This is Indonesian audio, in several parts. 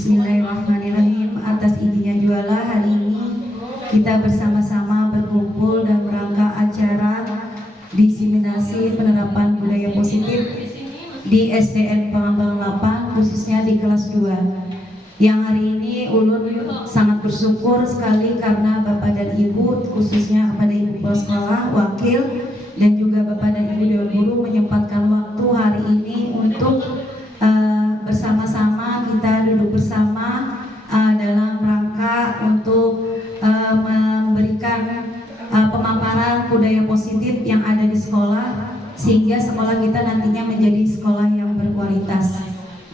Bismillahirrahmanirrahim. Atas izinnya Juala, hari ini kita bersama-sama berkumpul dan merangka acara diseminasi penerapan budaya positif di SDN Pengambang 8, khususnya di kelas 2. Yang hari ini Ulun sangat bersyukur sekali karena Bapak dan Ibu, khususnya kepada Ibu Kepala Sekolah, Wakil, dan juga Bapak dan Ibu Dewan Guru menyempatkan waktu hari ini untuk bersama-sama kita duduk bersama dalam rangka untuk memberikan pemaparan budaya positif yang ada di sekolah, sehingga sekolah kita nantinya menjadi sekolah yang berkualitas.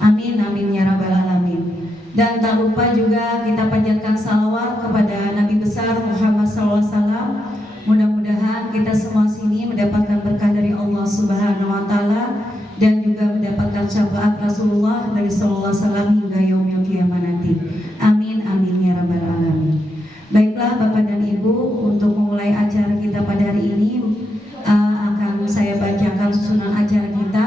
Amin, amin ya rabbal alamin. Dan tak lupa juga kita panjatkan salawat kepada Nabi besar Muhammad SAW. Mudah-mudahan kita semua sini mendapatkan berkah dari Allah Subhanahu wa Ta'ala dan juga mendapatkan syafaat Rasulullah dari sallallahu alaihi wasallam hingga yaumil qiyamah nanti. Amin, amin ya rabbal alamin. Baiklah Bapak dan Ibu, untuk memulai acara kita pada hari ini akan saya bacakan susunan acara kita.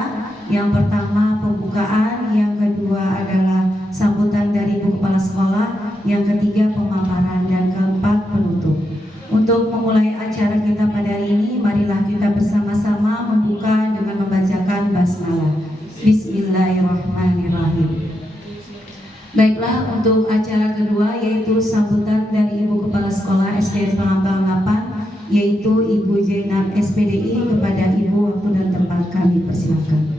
Yang pertama pembukaan, yang kedua adalah sambutan dari Ibu Kepala Sekolah, yang ketiga pemaparan, dan keempat penutup. Untuk memulai acara kita pada hari ini, marilah kita bersama-sama membuka dengan membacakan basmalah. Bismillahirrahmanirrahim. Baiklah, untuk acara kedua yaitu sambutan dari Ibu Kepala Sekolah SDN Pengambang 8, yaitu Ibu Zainab SPDI. Kepada Ibu, waktu dan tempat kami persilakan.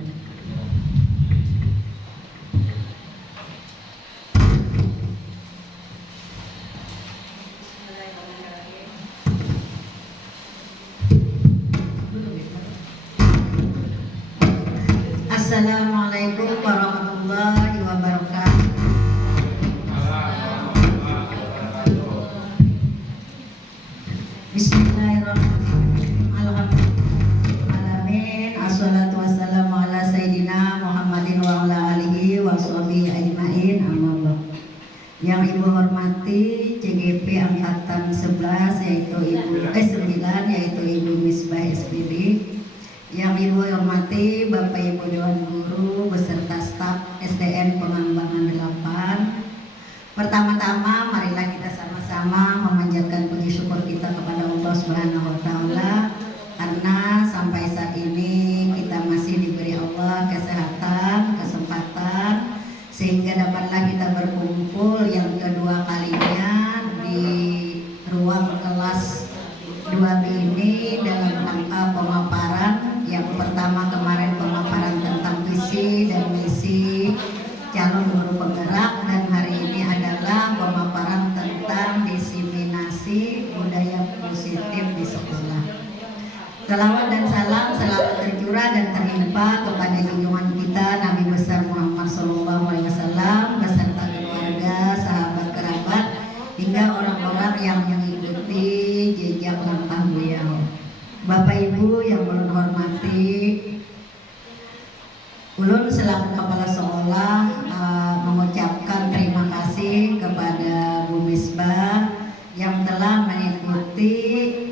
Assalamualaikum warahmatullahi wabarakatuh. Bismillahirrahmanirrahim. Alhamdulillahirrahmanirrahim. Assalatu wassalamu ala sayyidina Muhammadin wa ala alihi wa sahbihi ajma'in. Amma ba'd. Yang Ibu hormati CGP angkatan 11 yaitu 9 yaitu Ibu Misbah SPD. Yang Ibu hormati Bapak Ibu Dewan Guru beserta staf SDN Pengembangan 8. Pertama-tama marilah kita sama-sama memanjatkan puji syukur kita kepada Allah Subhanahu wa Ta'ala, karena sampai saat ini kita masih diberi Allah kesehatan, kesempatan, sehingga dapatlah kita berkumpul yang kedua kalinya di ruang kelas 2B ini dalam rangka pemaparan. Yang pertama kemarin pemaparan tentang visi dan misi calon guru penggerak, dan hari ini adalah pemaparan tentang diseminasi budaya positif di sekolah. Selawat dan salam selalu tercurah dan terlimpah kepada junjungan kita Nabi besar Muhammad SAW beserta keluarga, sahabat, kerabat, hingga orang-orang yang mengikuti jejak langkah beliau. Bapak Ibu yang ulun hormati, ulun selaku kepala sekolah mengucapkan terima kasih kepada Bu Misbah yang telah mengikuti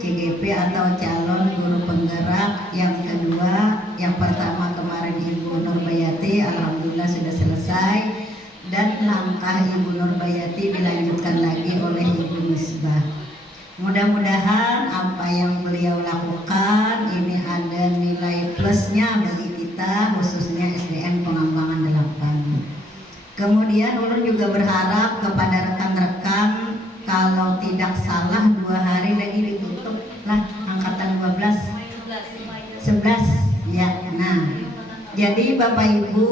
CGP atau calon guru penggerak yang kedua. Yang pertama kemarin Ibu Nurbayati, alhamdulillah sudah selesai, dan langkah Ibu Nurbayati dilanjutkan lagi oleh Ibu Misbah. Mudah-mudahan apa yang beliau lakukan ini ada nilai plusnya bagi kita, khususnya SDN Pengembangan 8. Kemudian ulun juga berharap kepada rekan-rekan, kalau tidak salah 2 hari lagi ditutup lah angkatan 11 ya. Nah, jadi Bapak Ibu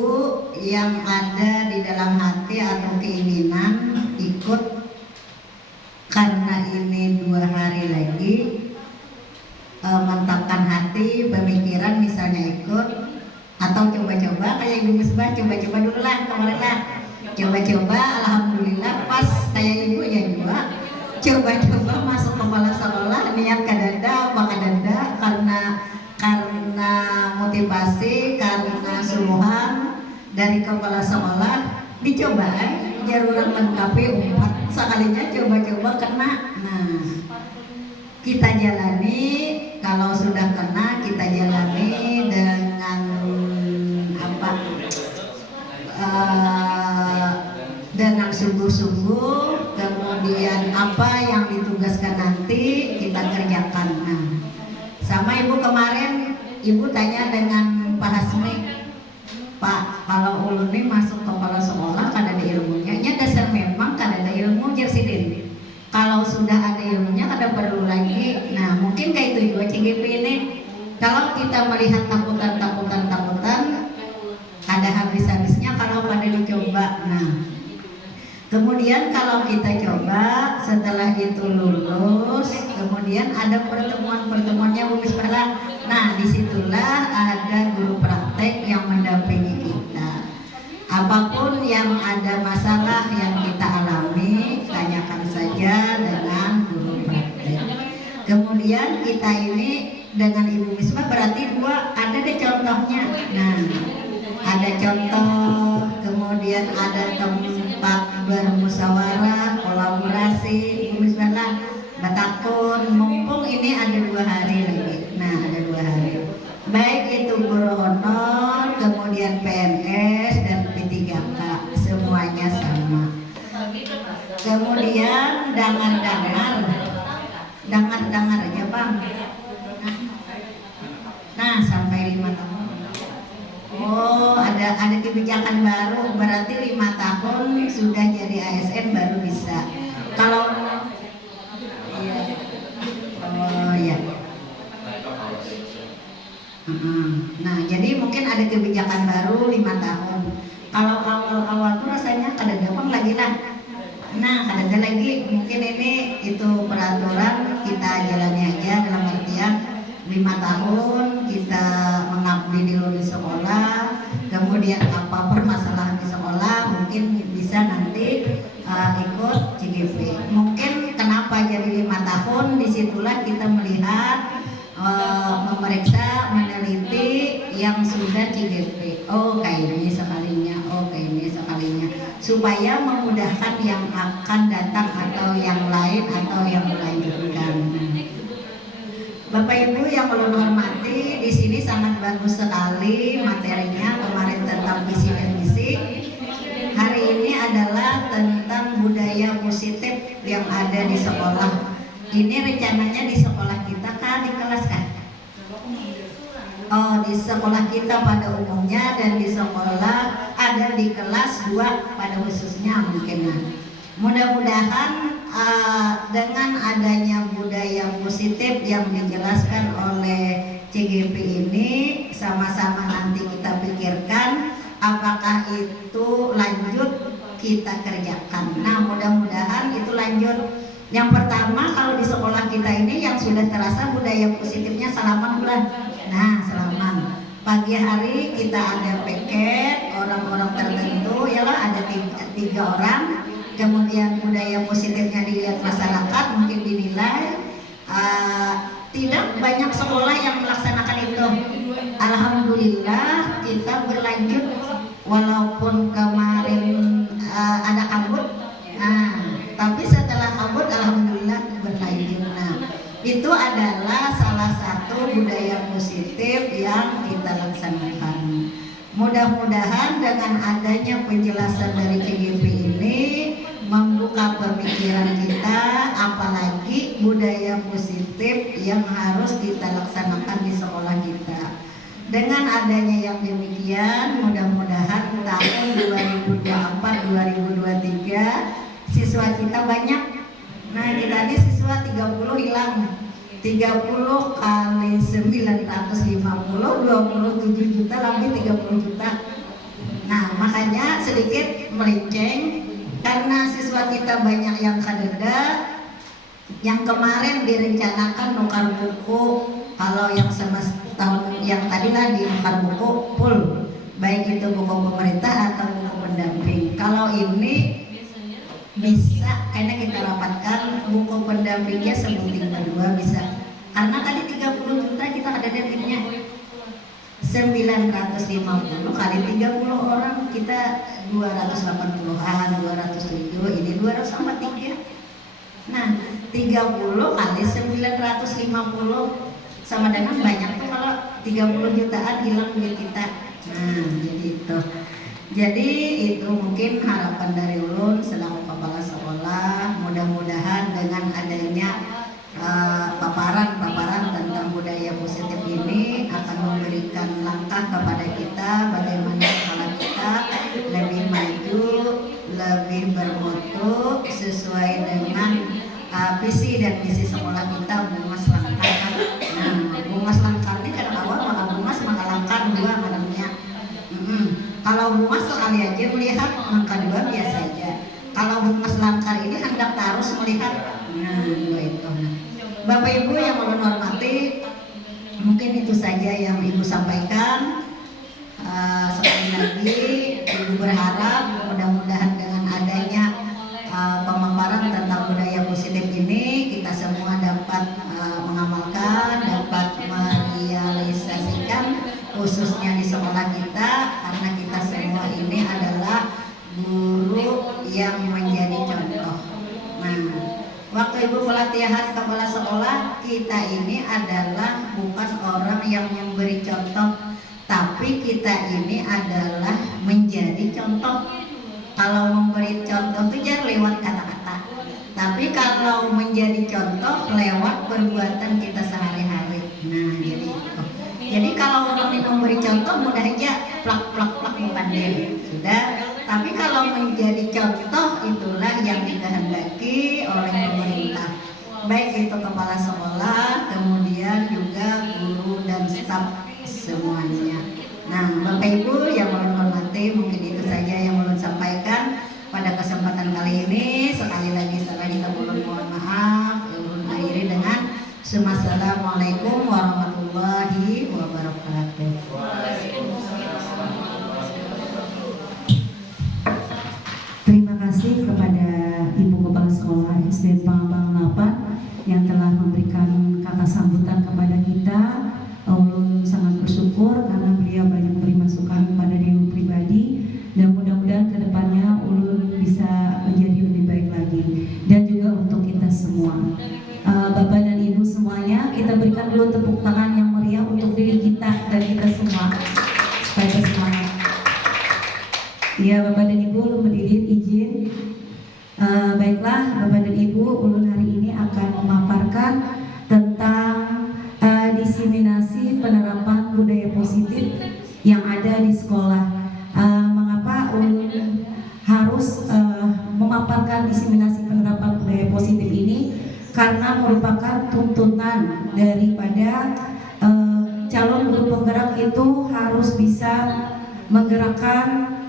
yang ada di dalam hati atau keinginan ikut, karena ini 2 hari lagi, mantapkan hati, pemikiran, misalnya ikut atau coba-coba kayak Ibu Misbah, coba-coba dulu lah kemarin lah, coba-coba, alhamdulillah pas kayak Ibu ya juga coba-coba masuk kepala sekolah, niat kadanda apa kadanda, karena motivasi, karena suruhan dari kepala sekolah, dicoba jaruran lengkapi umat sekalinya, coba-coba kena. Nah, kita jalani, kalau sudah kena kita jalani dengan apa dengan sungguh-sungguh, kemudian apa yang ditugaskan nanti kita kerjakan. Nah, sama ibu kemarin ibu tanya dengan Pak Hasmi, Pak, kalau ulun ini masuk kepala sekolah kada ada ilmunya, nya dasar memang kada ada ilmu jersidin. Kalau sudah ada ilmunya kada perlu lagi. Nah, mungkin kayak itu juga CGP ini. Kalau kita melihat takutan, ada habis-habisnya kalau pada dicoba. Nah, kemudian kalau kita coba, setelah itu lulus, kemudian ada pertemuan-pertemuannya Bu Misbah. Nah, disitulah ada guru praktek yang mendampingi kita. Apapun yang ada masalah yang kita alami, tanyakan saja dengan guru praktek. Kemudian kita ini dengan Ibu Misbah berarti dua, ada deh contohnya. Nah, ada contoh, kemudian ada tempat bermusyawarah, kolaborasi, Ibu Misbah batakun, mumpung ini ada 2 hari lagi. Nah, ada 2 hari. Baik itu guru honor, kemudian PNS dan P3K, semuanya sama. Kemudian dangar aja Bang. Nah, sampai 5 tahun. Oh, ada kebijakan baru, berarti 5 tahun sudah jadi ASN baru bisa. Kalau oh ya. Nah, jadi mungkin ada kebijakan baru 5 tahun. Kalau awal-awal tuh rasanya kada gampang lagi lah. Nah, ada lagi mungkin ini itu peraturan kita jalani aja, dalam artian 5 tahun kita mengabdi di sekolah, kemudian apa permasalahan di sekolah mungkin bisa nanti ikut CGP. Mungkin kenapa jadi 5 tahun, disitulah kita melihat, memeriksa, meneliti yang sudah CGP. Oh, kayak ini sekalinya, oh kayak ini sekalinya, supaya memudahkan yang akan datang atau yang lain atau yang melanjutkan. Bapak Ibu yang perlu hormati, di sini sangat bagus sekali materinya kemarin tentang visi dan misi. Hari ini adalah tentang budaya positif yang ada di sekolah. Ini rencananya di sekolah kita kah, di kelas kah? Oh, di sekolah kita pada umumnya, dan di sekolah ada di kelas 2 pada khususnya mungkin. Mudah-mudahan dengan adanya budaya positif yang dijelaskan oleh CGP ini, sama-sama nanti kita pikirkan apakah itu lanjut kita kerjakan. Nah, mudah-mudahan itu lanjut. Yang pertama, kalau di sekolah kita ini yang sudah terasa budaya positifnya salaman bulan. Nah, salaman. Pagi hari kita ada piket orang-orang tertentu, yalah ada 3 orang. Kemudian budaya positifnya dilihat masyarakat, mungkin dinilai. Tidak banyak sekolah yang melaksanakan itu. Alhamdulillah kita berlanjut, walaupun kemarin ada kabut. Nah, tapi setelah kabut alhamdulillah berlanjut. Nah, itu adalah salah satu budaya positif yang kita laksanakan. Mudah-mudahan dengan adanya penjelasan dari CGP ini membuka pemikiran kita, apalagi budaya positif yang harus kita laksanakan di sekolah kita. Dengan adanya yang demikian, mudah-mudahan tahun 2024-2023 siswa kita banyak. Nah, kita ini siswa 30 hilang. 30 kali 950, 27 juta, lebih 30 juta. Nah, makanya sedikit melenceng karena siswa kita banyak yang kadeda. Yang kemarin direncanakan nukar buku, kalau yang tahun yang tadi lah di nukar buku full, baik itu buku pemerintah atau buku pendamping. Kalau ini bisa, karena kita rapatkan buku pendampingnya sebuting berdua bisa. Karena tadi 30 juta kita ada deadline-nya. 950 kali 30 orang kita 280-an, 207, ini 243. Nah, 30 kali 950 sama dengan banyak tuh kalau 30 jutaan hilang duit kita. Nah, jadi itu. Jadi itu mungkin harapan dari ulun selaku kepala sekolah, mudah-mudahan dengan adanya paparan-paparan tentang budaya positif ini akan memberikan langkah kepada kita bagaimana sekolah kita lebih maju, lebih bermutu sesuai dengan visi dan misi sekolah kita Bungas Langkar. Nah, Bungas Langkar ini kan awal maka Bungas maka Langkar dua namanya. Kalau Bungas sekali aja melihat, angka dua biasa aja. Kalau Bungas Langkar ini hendak harus melihat, nah dua itu. Bapak Ibu yang ulun hormati, mungkin itu saja yang Ibu sampaikan. Sekali lagi Ibu berharap mudah-mudahan dengan adanya pemaparan tentang budaya positif ini kita semua dapat mengamalkan, dapat merealisasikan khususnya di sekolah kita, karena kita semua ini adalah guru yang menjadi contoh. Nah, waktu Ibu pelatihan kepala sekolah, kita ini adalah bukan orang yang memberi contoh, tapi kita ini adalah menjadi contoh. Kalau memberi contoh itu jangan lewat kata-kata, tapi kalau menjadi contoh lewat perbuatan kita sehari-hari. Nah, jadi kalau orang ini memberi contoh mudah aja plak bukan dia sudah. Tapi kalau menjadi contoh itulah yang dikehendaki oleh pemerintah, baik itu kepala sekolah, kemudian juga guru dan staf semuanya. Nah, Bapak Ibu yang ulun hormati, mungkin itu saja yang ulun sampaikan pada kesempatan kali ini. Sekali lagi ulun mohon maaf, ulun akhiri dengan Assalamualaikum warahmatullahi wabarakatuh. Terima kasih kepada Ibu Kepala Sekolah SD Pangabang 8 yang telah memberikan kata sambutan kepada kita. Ulun sangat bersyukur karena beliau banyak beri masukan kepada diri ulun pribadi, dan mudah-mudahan kedepannya ulun bisa menjadi lebih baik lagi, dan juga untuk kita semua. Bapak dan Ibu semuanya, kita berikan dulu tepuk tangan yang meriah untuk diri kita dan kita semua supaya bersemangat. Ya, Bapak dan Ibu, ulun berdiri izin. Baiklah, Bapak dan Ibu, ulun hari ini akan memaparkan tentang diseminasi penerapan budaya positif yang ada di sekolah. Mengapa ulun harus memaparkan diseminasi penerapan budaya positif ini? Karena merupakan tuntunan daripada calon guru penggerak itu harus bisa menggerakkan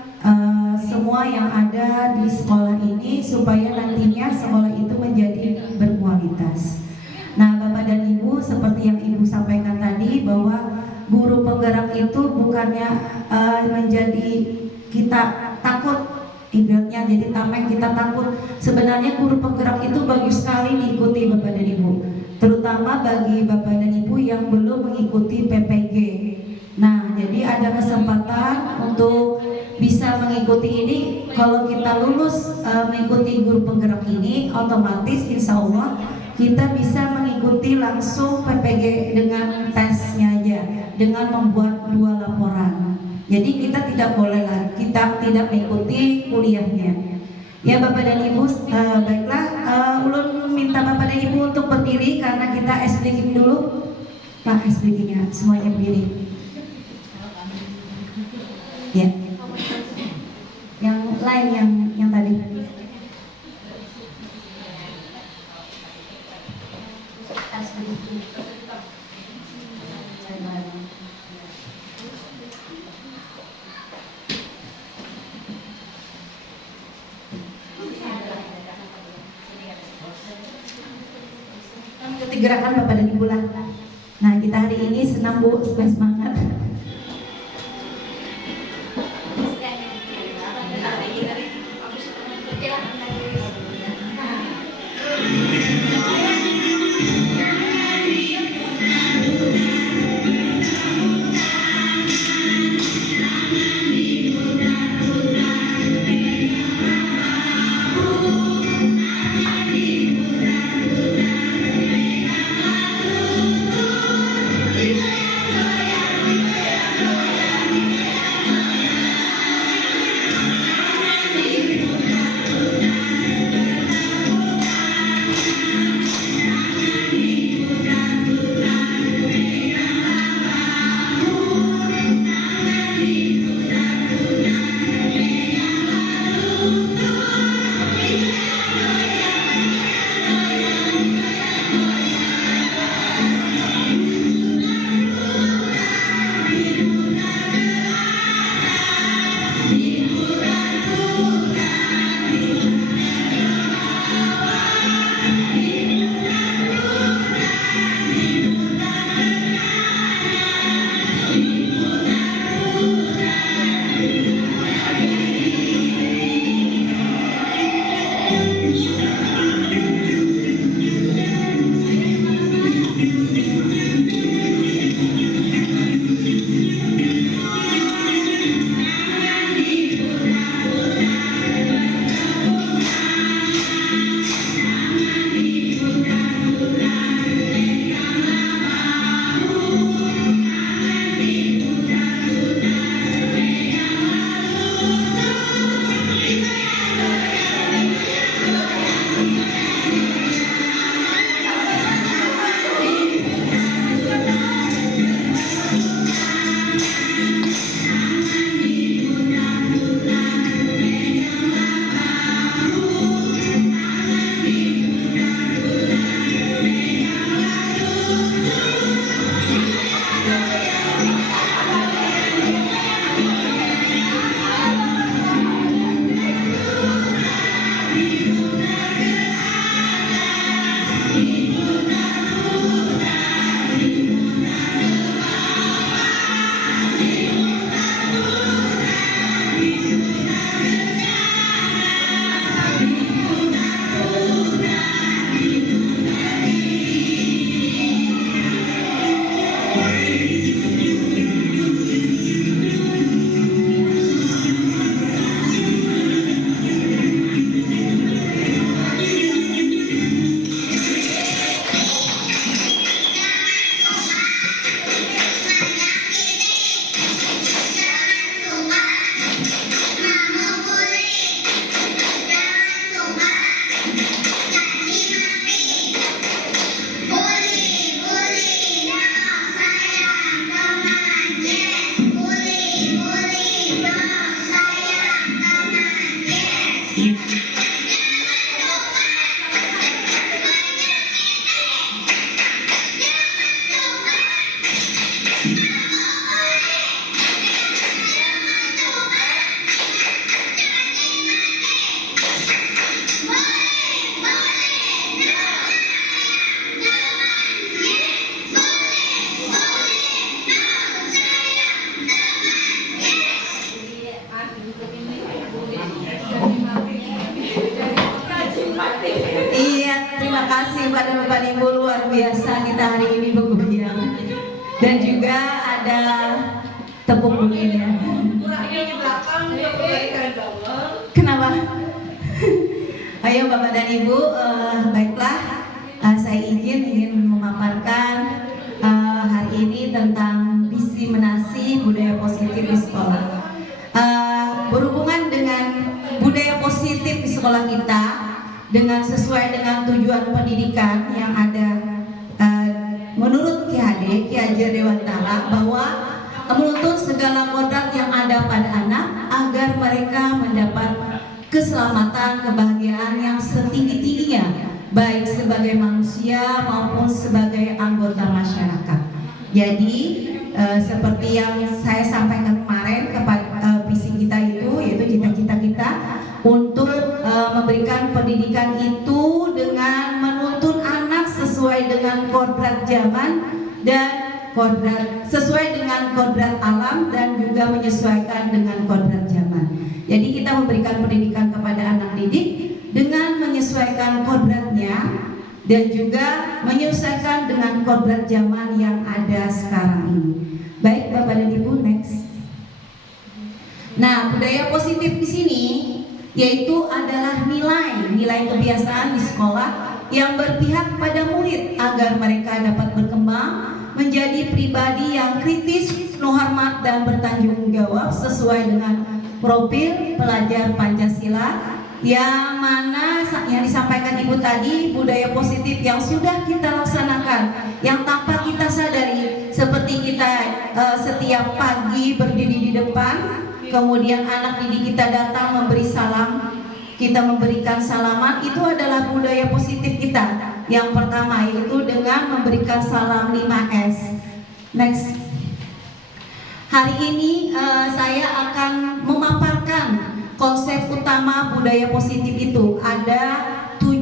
semua yang ada di sekolah ini supaya nantinya sekolah itu menjadi berkualitas. Nah, Bapak dan Ibu, seperti yang Ibu sampaikan tadi bahwa guru penggerak itu bukannya menjadi kita takut, ibaratnya jadi tameng kita takut. Sebenarnya guru penggerak itu bagus sekali diikuti Bapak dan Ibu, terutama bagi Bapak dan Ibu yang belum mengikuti PPG. Nah, jadi ada kesempatan untuk bisa mengikuti ini. Kalau kita lulus mengikuti guru penggerak ini, otomatis insya Allah kita bisa mengikuti langsung PPG dengan tesnya aja, dengan membuat 2 laporan. Jadi kita tidak boleh lagi, kita tidak mengikuti kuliahnya. Ya Bapak dan Ibu, baiklah, ulun minta Bapak dan Ibu untuk berdiri karena kita SBG dulu. Pak, SBG-nya semuanya berdiri. Ya. Yang lain yang tadi. Ikuti gerakan Bapak dan Ibu lah. Nah, kita hari ini senang Bu, supaya semangat. Terima kasih pada Bapak Ibu, luar biasa kita hari ini bergoyang. Dan juga ada tepuk bungin ya. Kenapa? Ayo Bapak dan Ibu, baiklah, saya ingin memaparkan hari ini tentang diseminasi budaya positif di sekolah. Berhubungan dengan budaya positif di sekolah kita, dengan sesuai dengan tujuan pendidikan yang ada menurut Ki Hade, Ki Hajar Dewantara, bahwa menuntut segala kodrat yang ada pada anak agar mereka mendapat keselamatan, kebahagiaan yang setinggi-tingginya, baik sebagai manusia maupun sebagai anggota masyarakat. Jadi seperti yang saya sampaikan kemarin kepada visi kita itu, yaitu cita-cita kita untuk memberikan pendidikan itu dengan menuntun anak sesuai dengan kodrat zaman dan sesuai dengan kodrat alam dan juga menyesuaikan dengan kodrat zaman. Jadi kita memberikan pendidikan kepada anak didik dengan menyesuaikan kodratnya dan juga menyesuaikan dengan kodrat zaman yang ada sekarang ini. Baik Bapak dan Ibu, next. Nah, budaya positif di sini yaitu adalah nilai kebiasaan di sekolah yang berpihak pada murid agar mereka dapat berkembang menjadi pribadi yang kritis, penuh hormat dan bertanggung jawab sesuai dengan profil pelajar Pancasila yang mana yang disampaikan Ibu tadi, budaya positif yang sudah kita laksanakan, yang tanpa kita sadari, seperti kita setiap pagi berdiri di depan, kemudian anak didik kita datang memberi salam, kita memberikan salaman, itu adalah budaya positif kita. Yang pertama yaitu dengan memberikan salam 5S. Next. Hari ini saya akan memaparkan konsep utama budaya positif itu. Ada 7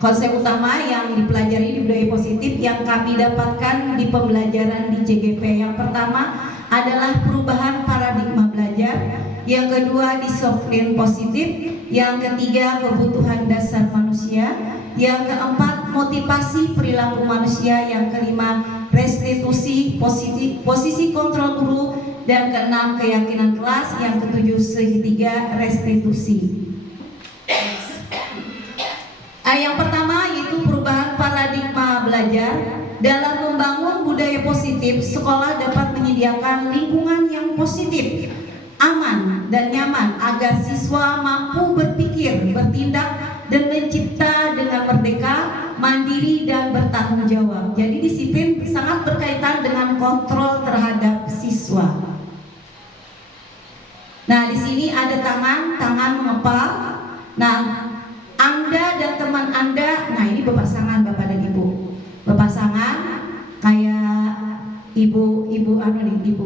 konsep utama yang dipelajari di budaya positif yang kami dapatkan di pembelajaran di CGP. Yang pertama adalah perubahan paradigma belajar, yang kedua disiplin positif, yang ketiga kebutuhan dasar manusia, yang keempat motivasi perilaku manusia, yang kelima restitusi posisi kontrol guru, dan keenam keyakinan kelas, yang ketujuh segitiga restitusi. Yang pertama yaitu perubahan paradigma belajar. Dalam membangun budaya positif, sekolah dapat menyediakan lingkungan yang positif, aman dan nyaman agar siswa mampu berpikir, bertindak dan mencipta dengan merdeka, mandiri dan bertanggung jawab. Jadi disiplin sangat berkaitan dengan kontrol terhadap siswa. Nah, di sini ada tangan mengepal. Nah, Anda dan teman Anda, nah ini berpasangan Bapak dan Ibu. Berpasangan kayak Ibu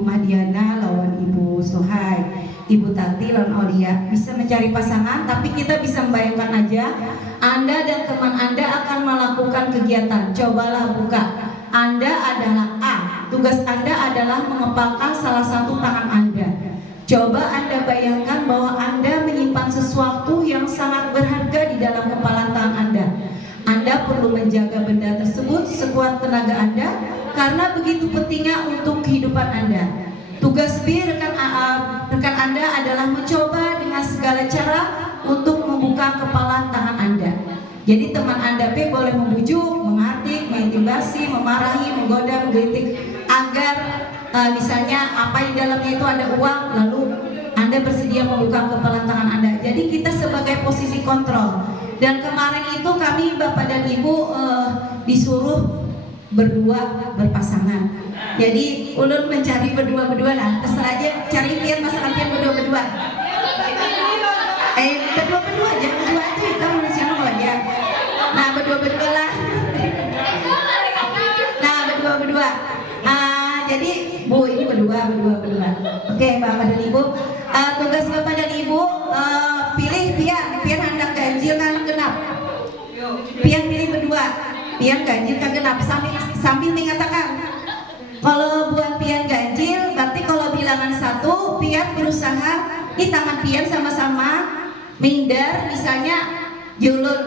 Madiana lawan Ibu Sohai, Ibu Tati lawan Aulia, bisa mencari pasangan, tapi kita bisa membayangkan aja Anda dan teman Anda akan melakukan kegiatan. Cobalah buka. Anda adalah A, tugas Anda adalah mengepalkan salah satu tangan Anda. Coba Anda bayangkan bahwa Anda menyimpan sesuatu yang sangat berharga di dalam kepalan tangan Anda. Anda perlu menjaga benda tersebut sekuat tenaga Anda karena begitu pentingnya untuk kehidupan Anda. Tugas B rekan Anda adalah mencoba dengan segala cara untuk membuka kepalan tangan Anda. Jadi teman Anda B boleh membujuk, menghardik, mengintimidasi, memarahi, menggoda, menggelitik agar misalnya apa di dalamnya itu ada uang, lalu Anda bersedia membuka kepalan tangan Anda. Jadi kita sebagai posisi kontrol. Dan kemarin itu kami Bapak dan Ibu disuruh berdua berpasangan. Jadi ulun mencari berdua lah. Terserah aja cari pian pasangan pian berdua. Berdua jangan berdua itu kita manusia nol aja. Nah berdua lah. Nah berdua. Jadi Bu ini berdua. Oke Bapak dan Ibu. Tugas Bapak dan Ibu pilih pian hendak ganjil kan genap. Pian pilih berdua. Pian ganjil kan genap sambil mengatakan kalau buat pian ganjil berarti kalau bilangan 1 pian berusaha di tangan pian sama-sama menghindar, misalnya julun.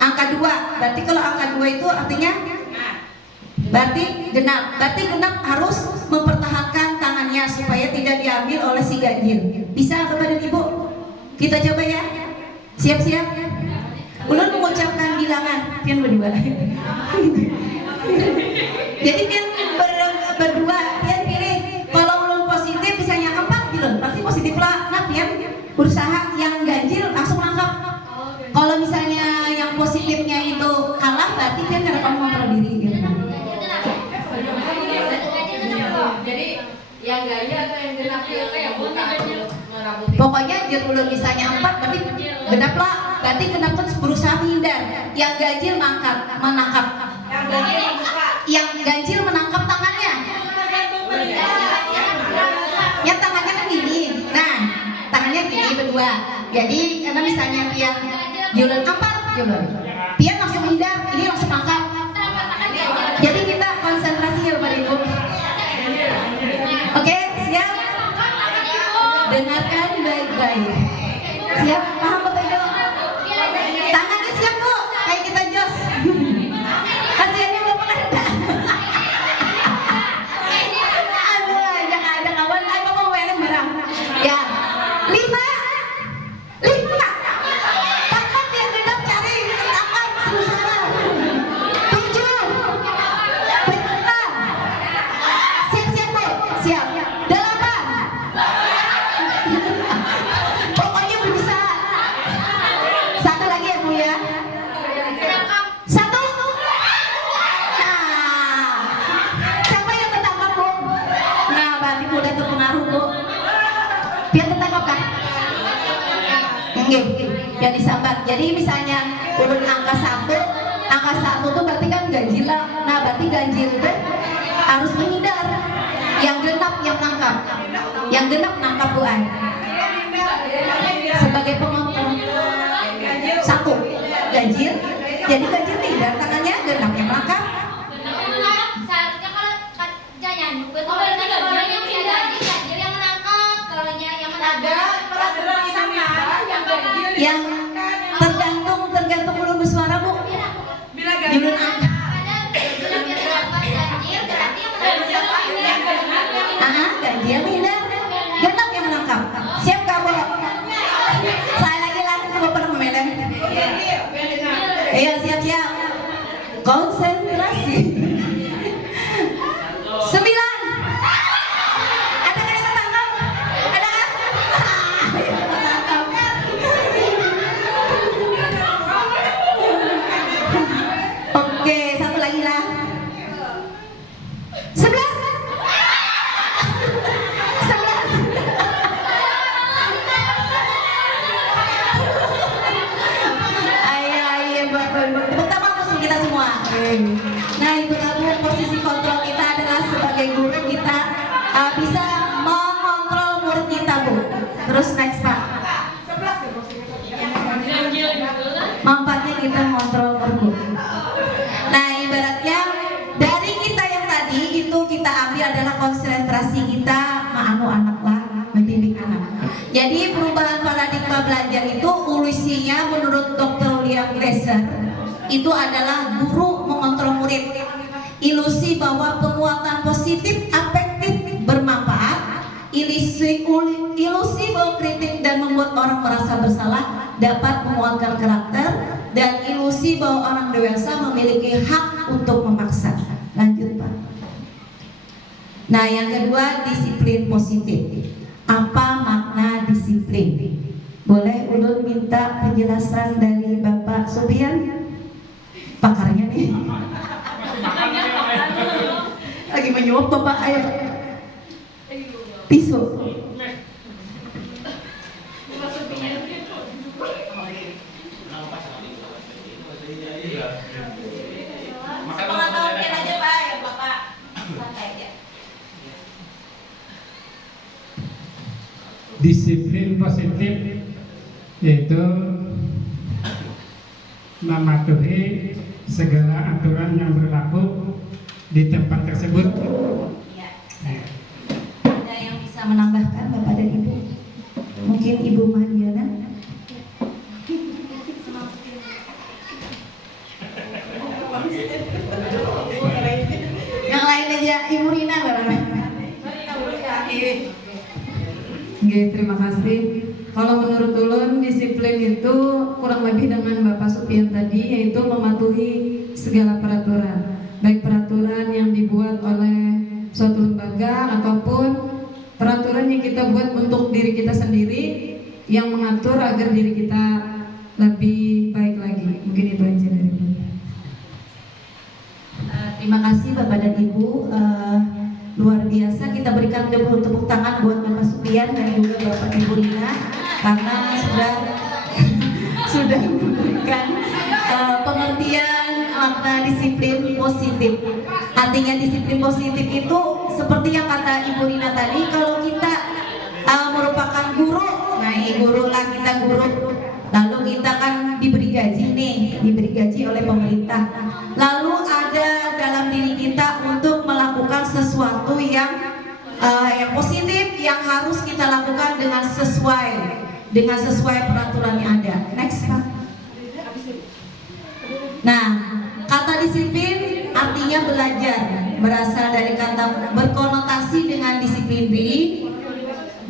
Angka 2, berarti kalau angka 2 itu artinya berarti genap. Berarti genap harus mempertahankan tangannya supaya tidak diambil oleh si ganjil. Bisa Bapak dan Ibu? Kita coba ya. Siap-siap. Ulun mengucapkan bilangan pian berdua. Jadi pian berdua pian pilih. Kalau ulun positif misalnya 4 ulun pasti positif lah. Nah pian berusaha yang ganjil langsung nangkap. Kalau misalnya yang positifnya itu kalah berarti pian karena kamu kontrol diri gitu. Jadi yang gaya atau yang genap yang buka merabutin. Pokoknya jir ulun misalnya 4 berarti genap lah. Berarti genap kan berusaha menghindar. Yang ganjil menangkap. Yang ganjil menangkap tangannya. Ya tangannya kan gini. Nah, tangannya gini berdua. Jadi karena misalnya pian julun 4 julun. Pian langsung menghindar, ini langsung nangkap. Jadi kita konsentrasi ya Bapak Ibu. Oke, siap? Dengarkan baik-baik. Siap? Paham Bapak Ibu? Tangannya siap Bu, kayak kita jos. Kasihannya Bapak kan ada. Aduh, jangan ada kawan, aku mau weleng barang. Ya, 5. Tangkap yang genap cari, tangkap susah. 7. Bentar. Siap-siap Bu, siap. 8. Pokoknya berusaha. 1 lagi ya Bu ya. 1. Nah, siapa yang ketangkap Bu? Nah, berarti udah terpengaruh Bu. Biar ketangkap kan? Yang disambat. Jadi misalnya ulun angka 1 tuh berarti kan ganjil lah. Nah, berarti ganjil itu harus menghindar. Yang genap yang nangkap. Yang genap nangkap Bu An. Sebagai pengontrol. 1 ganjil. Jadi ganjil menghindar, tangannya genap yang nangkap. Yang tergantung ulun bersuara Bu. Julun angka. Ganjil menghindar, genap yang menangkap. Siap Kak Bu? Saya lagi Bapak memelem. Ayo siap-siap. Konsentrasi. 9. Ada kan yang ketangkap? Ada kan? Oke, 1 lagi lah. 11. 11. Ayo Bapak Ibu. Tepuk tangan untuk kita semua. Nah itu kamu posisi kontrol kita adalah sebagai guru kita bisa mengontrol murid kita Bu. Terus next Pak. Manfaatnya kita mengontrol murid. Nah ibaratnya dari kita yang tadi itu kita ambil adalah konsentrasi kita ma'anu anak lah mendidik anak. Jadi perubahan paradigma belajar itu ulusinya menurut Dr. William Glasser itu adalah guru mengontrol murid. Ilusi bahwa penguatan positif, afektif, bermanfaat. Ilusi bahwa kritik dan membuat orang merasa bersalah dapat menguatkan karakter. Dan ilusi bahwa orang dewasa memiliki hak untuk memaksa. Lanjut Pak. Nah yang kedua disiplin positif. Apa makna disiplin? Boleh ulun minta penjelasan dari Bapak Supian? Pakarnya nih. Lagi menyuap Bapak air. Tisu. Pengetahuan aja Pak ya Bapak. Santai aja. Disiplin positif yaitu mematuhi segala aturan yang berlaku di tempat tersebut. Ya. Ada yang bisa menambahkan Bapak dan Ibu? Mungkin Ibu Madiana? Ya, Ibu Rina barang. Oke, terima kasih. Kalau menurut ulun disiplin itu kurang lebih dengan Bapak Supian tadi, yaitu mematuhi segala peraturan, baik peraturan yang dibuat oleh suatu lembaga ataupun peraturan yang kita buat untuk diri kita sendiri yang mengatur agar diri kita lebih baik lagi. Mungkin itu aja dari aku. Terima kasih Bapak dan Ibu. Luar biasa, kita berikan tepuk tangan buat Bapak Supian dan juga Bapak Ibu Rina karena sudah memberikan pengertian makna disiplin positif. Artinya disiplin positif itu seperti yang kata Ibu Rina tadi, kalau kita merupakan guru, nah guru lah, kita guru, lalu kita kan diberi gaji nih, diberi gaji oleh pemerintah, lalu ada dalam diri kita untuk melakukan sesuatu yang positif yang harus kita lakukan dengan sesuai peraturan yang ada. Next Pak. Nah, kata disiplin artinya belajar, berasal dari kata berkonotasi dengan disiplin diri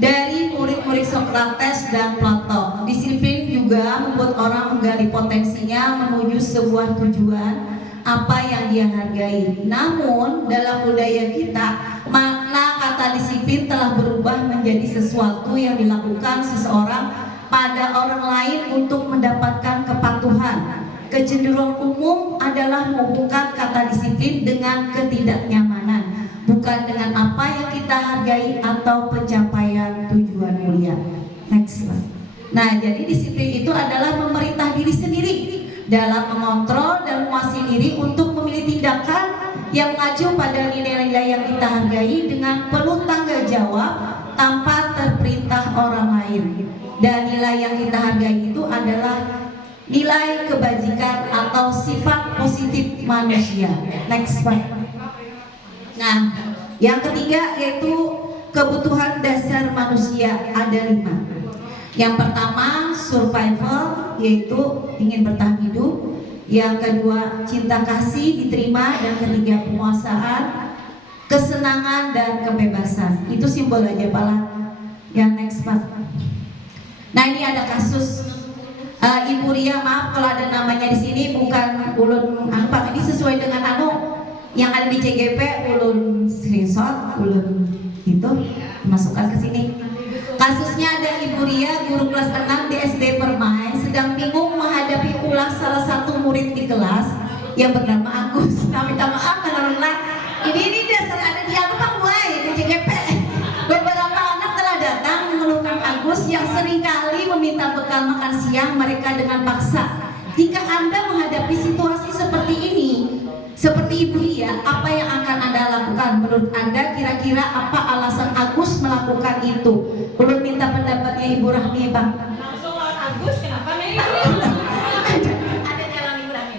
dari murid-murid Sokrates dan Plato. Disiplin juga membuat orang menggali potensinya menuju sebuah tujuan apa yang dia hargai. Namun dalam budaya kita, makna kata disiplin telah berubah menjadi sesuatu yang dilakukan seseorang pada orang lain untuk mendapatkan kepatuhan. Kecenderungan umum adalah menghubungkan kata disiplin dengan ketidaknyamanan, bukan dengan apa yang kita hargai atau pencapaian tujuan mulia. Next slide. Nah, jadi disiplin itu adalah memerintah diri sendiri dalam mengontrol dan menguasai diri untuk memilih tindakan yang mengacu pada nilai-nilai yang kita hargai dengan penuh tanggung jawab tanpa terperintah orang lain. Dan nilai yang kita hargai itu adalah nilai kebajikan atau sifat positif manusia. Next slide. Nah, yang ketiga yaitu kebutuhan dasar manusia, ada 5. Yang pertama survival, yaitu ingin bertahan hidup. Yang kedua cinta kasih diterima, dan ketiga penguasaan, kesenangan dan kebebasan. Itu simbol aja Pak. Yang next Pak. Nah, ini ada kasus Ibu Ria, maaf kalau ada namanya di sini, bukan ulun Pak, ini sesuai dengan yang ada di CGP, ulun screenshot, ulun itu masukkan ke sini. Kasusnya ada Ibu Ria, guru kelas 6 di SD Permai, sedang bingung menghadapi ulas salah satu murid di kelas yang bernama Agus. Nah, minta maaf karena ini dasar ada di di CGP. Beberapa anak telah datang mengeluhkan Agus yang seringkali meminta bekal makan siang mereka dengan paksa. Jika Anda menghadapi situasi seperti ini, seperti Ibu Ria, apa yang akan Anda lakukan? Menurut Anda kira-kira apa alasan Agus melakukan itu? Belum minta pendapatnya Ibu Rahmi, Bang. Langsung lawan Agus, kenapa nih? Ada jalan Ibu Rahmi.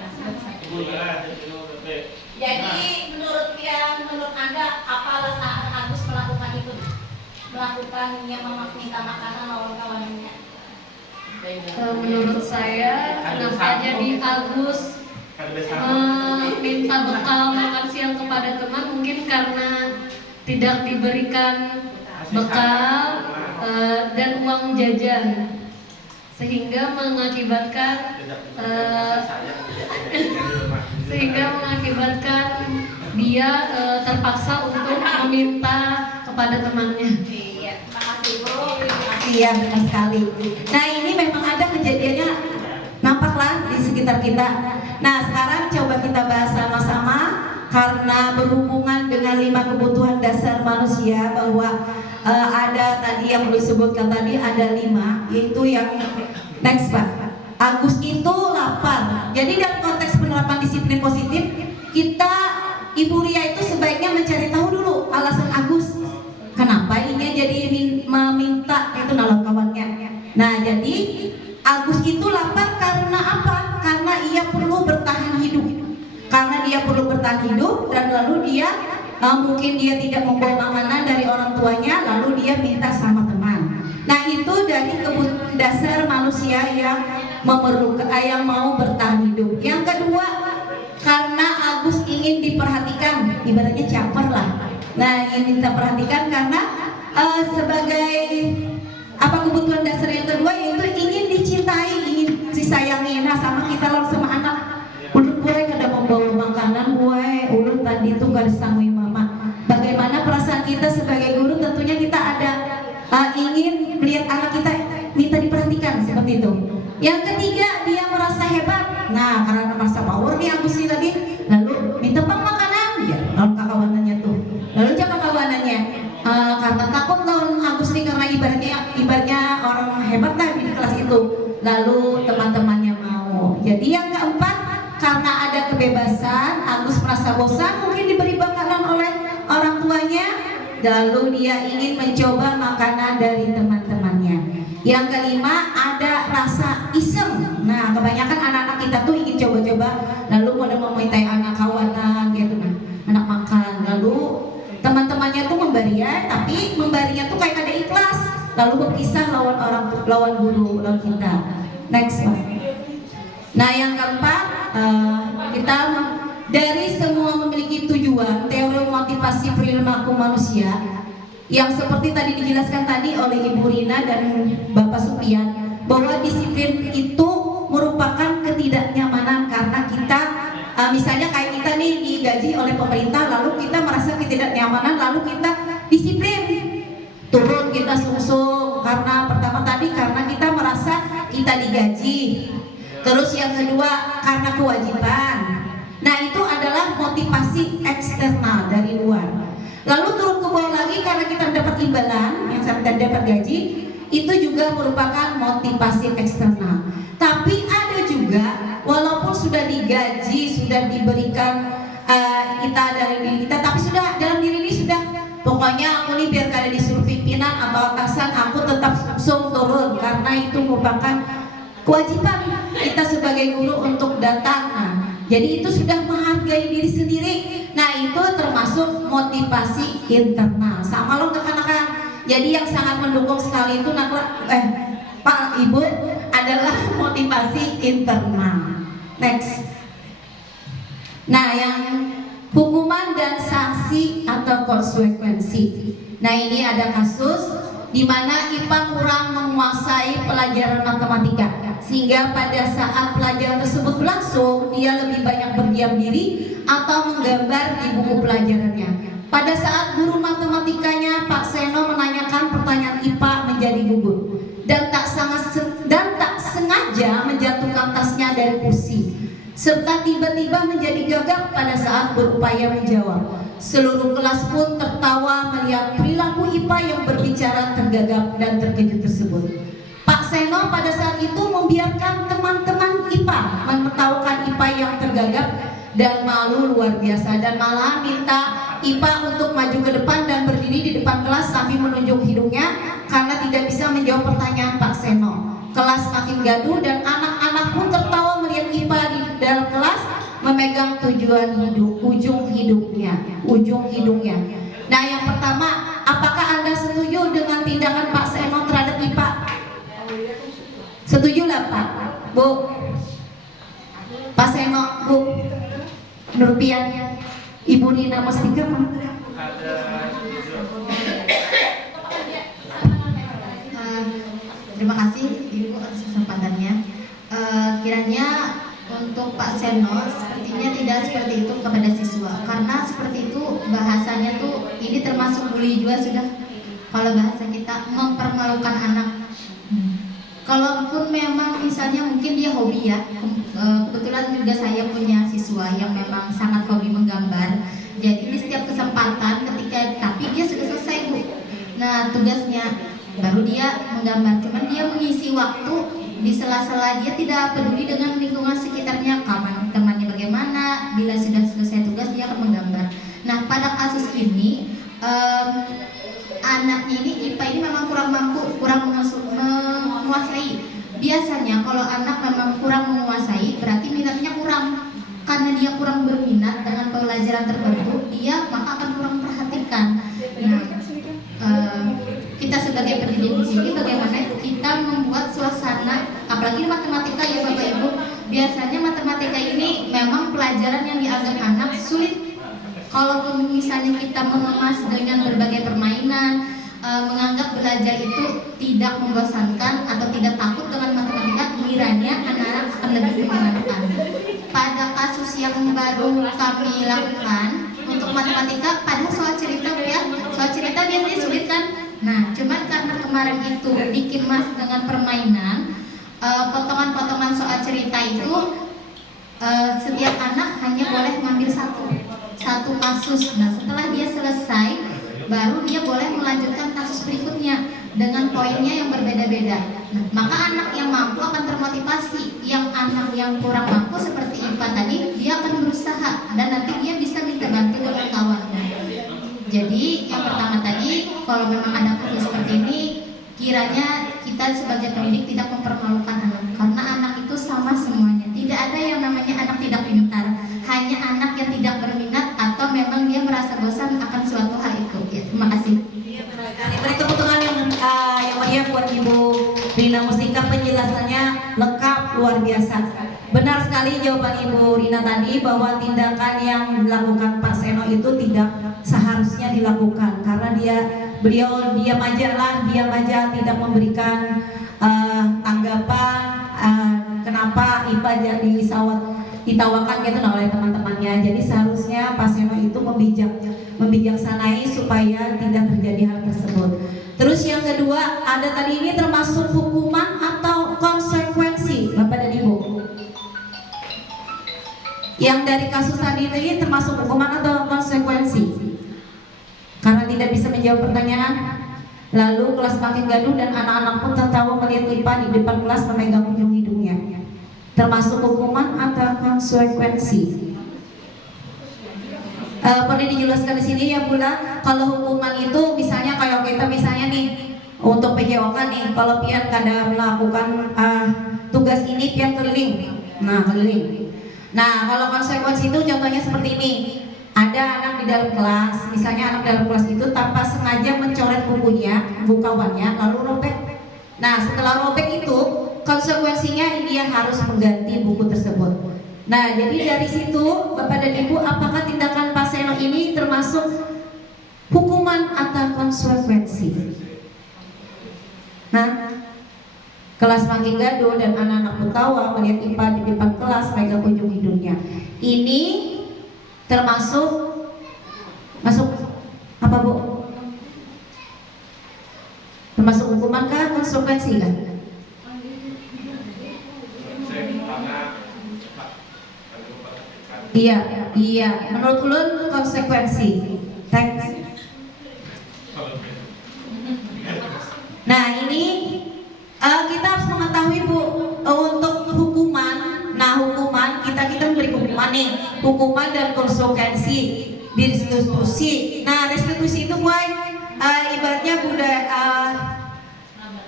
Jadi menurut Anda apa alasan Agus melakukan itu? Melakukan yang minta makanan lawan kawannya? Menurut saya, kenapa jadi Agus minta bekal makan siang kepada teman, mungkin karena tidak diberikan bekal dan uang jajan, sehingga mengakibatkan dia terpaksa untuk meminta kepada temannya. Iya, makasih Bu. Iya, benar sekali. Nah, ini memang ada kejadiannya, nampaklah di sekitar kita. Nah, sekarang coba kita bahas sama-sama, karena berhubungan dengan 5 kebutuhan dasar manusia, bahwa ada tadi yang disebutkan tadi ada 5, yaitu yang next Pak. Agus itu lapar. Jadi dalam konteks penerapan disiplin positif, kita Ibu Ria itu sebaiknya mencari tahu dulu alasan Agus kenapa ini jadi meminta itu nolong kawannya. Nah, jadi Agus itu lapar karena apa? Karena ia perlu bertahan hidup. Karena dia perlu bertahan hidup, dan lalu dia mungkin dia tidak membawa makanan dari orang tuanya, lalu dia minta sama teman. Nah, itu dari kebutuhan dasar manusia yang memerlukan, yang mau bertahan hidup. Yang kedua, karena Agus ingin diperhatikan, ibaratnya caper lah. Nah, ingin kita perhatikan karena sebagai apa kebutuhan dasar yang kedua yaitu ingin dicintai, ingin disayangi. Nah, sama kita lalu sama anak. Ulun gue kada membawa makanan gue, ulun tadi tuh gak disangui mama. Bagaimana perasaan kita sebagai guru? Tentunya kita ada ingin melihat anak kita minta diperhatikan seperti itu. Yang ketiga, dia merasa hebat. Nah, karena merasa power nih Agus ini tadi, lalu minta bang makanan, ya, lawan kawanannya tuh. Lalu siapa kawanannya? Karena takut lawan Agus nih karena ibaratnya orang hebat lah di kelas itu. Lalu teman-temannya mau. Jadi yang keempat, karena ada kebebasan, Agus merasa bosan, mungkin diberi makanan oleh orang tuanya. Lalu dia ingin mencoba makanan dari teman-temannya. Yang kelima, ada rasa iseng. Nah, kebanyakan anak-anak kita tuh ingin coba-coba, lalu pada memintai anak kawanan gitu, nah, anak makan. Lalu teman-temannya tuh memberi tapi memberinya tuh kayak ada ikhlas. Lalu berkisah lawan guru, lawan kita. Next, Pak. Nah, yang keempat, kita dari semua memiliki tujuan, teori motivasi perilaku manusia yang seperti tadi dijelaskan tadi oleh Ibu Rina dan Bapak Supian, bahwa disiplin itu merupakan ketidaknyamanan karena kita misalnya kayak kita nih digaji oleh pemerintah, lalu kita merasa ketidaknyamanan, lalu kita disiplin turun, kita sungsung karena pertama tadi karena kita merasa kita digaji, terus yang kedua karena kewajiban. Nah, itu adalah motivasi eksternal dari luar. Lalu turun ke bawah lagi karena kita dapat imbalan, yang kita dapat gaji, itu juga merupakan motivasi eksternal. Tapi ada juga, walaupun sudah digaji, sudah diberikan kita dari diri kita, tapi sudah dalam diri ini sudah, pokoknya aku nih biar kada disuruh pimpinan atau atasan, aku tetap langsung turun karena itu merupakan kewajiban kita sebagai guru untuk datang. Nah, jadi itu sudah menghargai diri sendiri. Nah, itu termasuk motivasi internal. Sama lo rekan-rekan. Jadi yang sangat mendukung sekali itu Pak Ibu adalah motivasi internal. Next. Nah, yang hukuman dan sanksi atau konsekuensi. Nah, ini ada kasus di mana IPA kurang menguasai pelajaran matematika, sehingga pada saat pelajaran tersebut berlangsung dia lebih banyak berdiam diri atau menggambar di buku pelajarannya. Pada saat guru matematikanya Pak Seno menanyakan pertanyaan IPA menjadi gugur dan tak sengaja menjatuhkan tasnya dari kursi, serta tiba-tiba menjadi gagap pada saat berupaya menjawab. Seluruh kelas pun tertawa melihat perilaku IPA yang berbicara tergagap dan terkejut tersebut. Pak Seno pada saat itu membiarkan teman-teman IPA menertawakan IPA yang tergagap dan malu luar biasa, dan malah minta IPA untuk maju ke depan dan berdiri di depan kelas sambil menunjuk hidungnya karena tidak bisa menjawab pertanyaan Pak Seno. Kelas makin gaduh dan anak-anak pun tertawa melihat IPA di dalam kelas memegang ujung hidungnya. Nah, yang pertama, apakah Anda setuju dengan tindakan Pak Seno terhadap IPA? Setuju lah Pak? Bu? Pak Seno, Bu? Nurpian, Ibu Rina Mustika. Terima kasih Ibu atas kesempatannya. Kiranya untuk Pak Seno sepertinya tidak seperti itu kepada siswa, karena seperti itu bahasanya tuh ini termasuk bully juga sudah. Kalau bahasa kita mempermalukan anak. Kalaupun memang misalnya mungkin dia hobi ya, kebetulan juga saya punya siswa yang memang sangat hobi menggambar. Jadi di setiap kesempatan tapi dia sudah selesai Bu. Nah, tugasnya baru dia menggambar, cuman dia mengisi waktu di sela-sela, dia tidak peduli dengan lingkungan sekitarnya, kapan temannya bagaimana, bila sudah selesai tugas dia akan menggambar. Nah, pada kasus ini anaknya ini IPA ini memang kurang mampu, kurang menguasai. Biasanya kalau anak memang kurang menguasai berarti minatnya kurang. Karena dia kurang berminat dengan pelajaran tertentu, dia maka akan kurang perhatikan. Nah, kita sebagai pendidik di sini bagaimana kita membuat suasana, apalagi matematika ya Bapak Ibu, biasanya matematika ini memang pelajaran yang dianggap anak sulit. Kalaupun misalnya kita mengemas dengan berbagai permainan, menganggap belajar itu tidak membosankan atau tidak takut dengan matematika, kiranya anak-anak akan lebih menyenangkan. Pada kasus yang baru kami lakukan untuk matematika, pada soal cerita ya, soal cerita biasanya sulit kan? Nah, cuman karena kemarin itu dikemas dengan permainan, potongan-potongan soal cerita itu setiap anak hanya boleh mengambil satu kasus. Nah, setelah dia selesai, baru dia boleh melanjutkan kasus berikutnya dengan poinnya yang berbeda-beda. Nah, maka anak yang mampu akan termotivasi. Yang anak yang kurang mampu seperti IPA tadi, dia akan berusaha dan nanti dia bisa minta bantu dengan kawannya. Jadi yang pertama tadi, kalau memang ada kasus seperti ini, kiranya kita sebagai pendidik tidak mempermalukan anak, karena anak itu sama semuanya. Tidak ada yang namanya anak tidak pintar, hanya anak yang tidak berminat atau memang dia merasa bosan akan suatu hal itu. Ya, terima kasih. Beri tepuk tangan yang meriah buat Ibu Rina Mustika, penjelasannya lengkap, luar biasa. Benar sekali jawaban Ibu Rina tadi bahwa tindakan yang dilakukan Pak Seno itu tidak seharusnya dilakukan karena beliau diam aja tidak memberikan tanggapan kenapa IPA jadi ditawakan gitu oleh teman-temannya. Jadi seharusnya Pak Seno itu membijaksanai supaya tidak terjadi hal tersebut. Terus yang kedua, ada tadi ini termasuk hukuman atau konsekuensi, Bapak dan Ibu. Yang dari kasus tadi ini termasuk hukuman atau konsekuensi? Karena tidak bisa menjawab pertanyaan, lalu kelas makin gaduh dan anak-anak pun tertawa melihat IPA di depan kelas memegang ujung hidungnya. Termasuk hukuman atau konsekuensi? Perlu dijelaskan di sini ya Bula. Kalau hukuman itu misalnya kalau kita misalnya nih untuk PJOK nih, kalau pian kada melakukan tugas ini pian keliling. Nah, kalau konsekuensi itu contohnya seperti ini. Ada anak di dalam kelas, misalnya anak dalam kelas itu tanpa sengaja mencoret buku kawannya, lalu robek. Nah, setelah robek itu konsekuensinya dia harus mengganti buku tersebut. Nah, jadi dari situ Bapak dan Ibu, apakah tindakan Pak Seno ini termasuk hukuman atau konsekuensi? Nah, kelas makin gaduh dan anak-anak ketawa melihat IPA di depan kelas megang ujung hidungnya. Ini termasuk apa Bu? Termasuk hukuman kah? Konsekuensi kah? Iya. Menurut ulun konsekuensi. Thanks. Nah ini kita harus mengetahui Bu, untuk hukuman. Nah hukuman kita memberi hukuman nih, hukuman dan konsekuensi di restitusi. Nah restitusi itu ibaratnya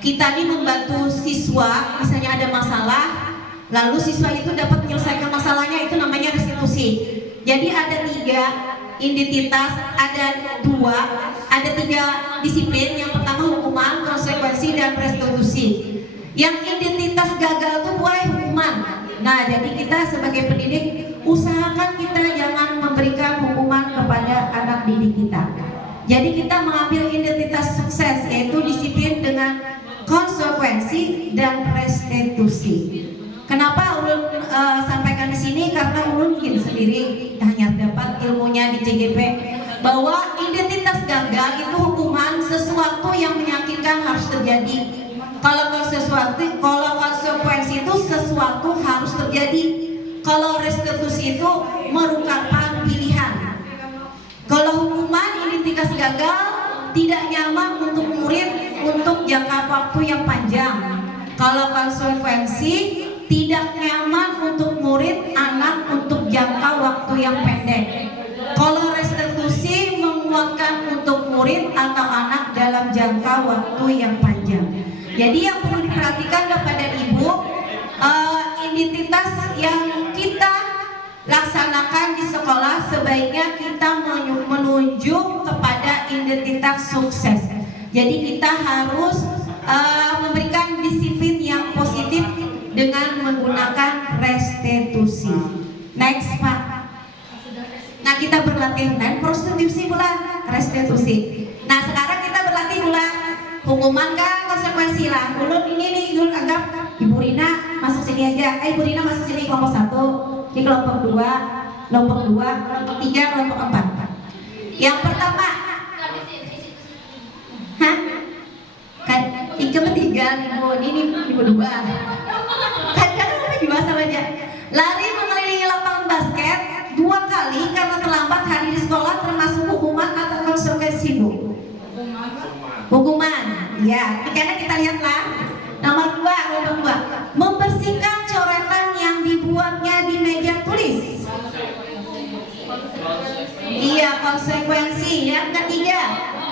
kita nih membantu siswa, misalnya ada masalah, lalu siswa itu dapat menyelesaikan masalahnya, itu namanya restitusi. Jadi ada 3 identitas, ada 3 disiplin. Yang pertama hukuman, konsekuensi, dan restitusi. Yang identitas gagal itu hukuman. Nah, jadi kita sebagai pendidik usahakan kita jangan memberikan hukuman kepada anak didik kita. Jadi kita mengambil identitas sukses, yaitu disiplin dengan konsekuensi dan restitusi. Kenapa ulun sampaikan di sini? Karena ulun mungkin sendiri hanya dapat ilmunya di CGP bahwa identitas gagal itu hukuman, sesuatu yang menyakitkan harus terjadi. Kalau konsekuensi itu sesuatu harus terjadi. Kalau restitusi itu merupakan pilihan. Kalau hukuman identitas gagal tidak nyaman untuk murid untuk jangka waktu yang panjang. Kalau konsekuensi tidak nyaman untuk murid anak untuk jangka waktu yang pendek. Kalau restitusi menguatkan untuk murid atau anak dalam jangka waktu yang panjang. Jadi yang perlu diperhatikan Bapak dan Ibu, identitas yang kita laksanakan di sekolah sebaiknya kita menunjuk kepada identitas sukses. Jadi kita harus memberikan disiplin yang positif dengan menggunakan restitusi. Next Pak. Nah kita berlatih dan prostitusi pula restitusi. Nah sekarang kita berlatih pula hukuman kan konsekuensi lah. Dulu ini nih dulu anggap Ibu Rina masuk sini aja. Ibu Rina masuk sini kelompok 1, di kelompok 2, kelompok 3, kelompok 4. Yang pertama, hah? Kan ketiga Ibu ini Ibu 2. Kadang juga sama aja. Lari mengelilingi lapangan basket 2 kali karena terlambat hadir di sekolah termasuk hukuman atau konsekuensi Bu? Hukuman. Ya, karena kita lihatlah. Nomor 2, kelompok 2. Membersihkan coretan yang dibuatnya di meja tulis. Iya, konsekuensi. Yang ketiga,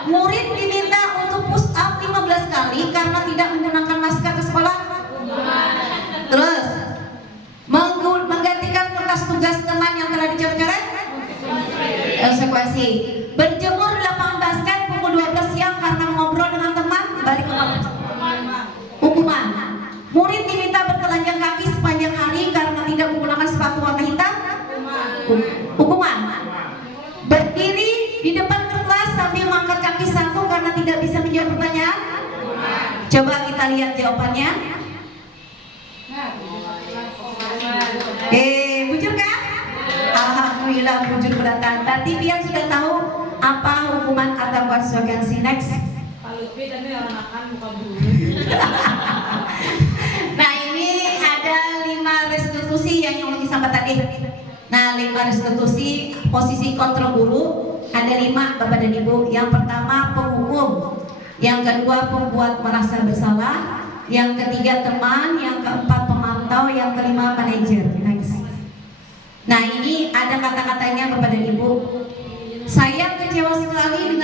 murid diminta untuk push up 15 kali karena tidak menggunakan masker ke sekolah. Terus, menggantikan kertas tugas teman yang telah dicoret-coret. Konsekuensi. Berjemur di lapangan basket pukul 12 siang karena ngobrol dengan teman. Balik ke kampus. Hukuman. Murid diminta bertelanjang kaki sepanjang hari karena tidak menggunakan sepatu warna hitam. Hukuman. Berdiri di depan kelas sambil mengangkat kaki satu karena tidak bisa menjawab pertanyaan. Coba kita lihat jawabannya. Bujur kan? Alhamdulillah bujur berdatang. Tadi pian sudah tahu apa hukuman atau konsekuensi. Next. Nah ini ada 5 restitusi yang lagi sampai tadi. Nah 5 restitusi posisi kontrol guru ada 5 Bapak dan Ibu. Yang pertama penghukum, yang kedua pembuat merasa bersalah, yang ketiga teman, yang keempat pemantau, yang kelima manajer. Next. Nah ini ada kata-katanya Bapak dan Ibu. Saya kecewa sekali dengan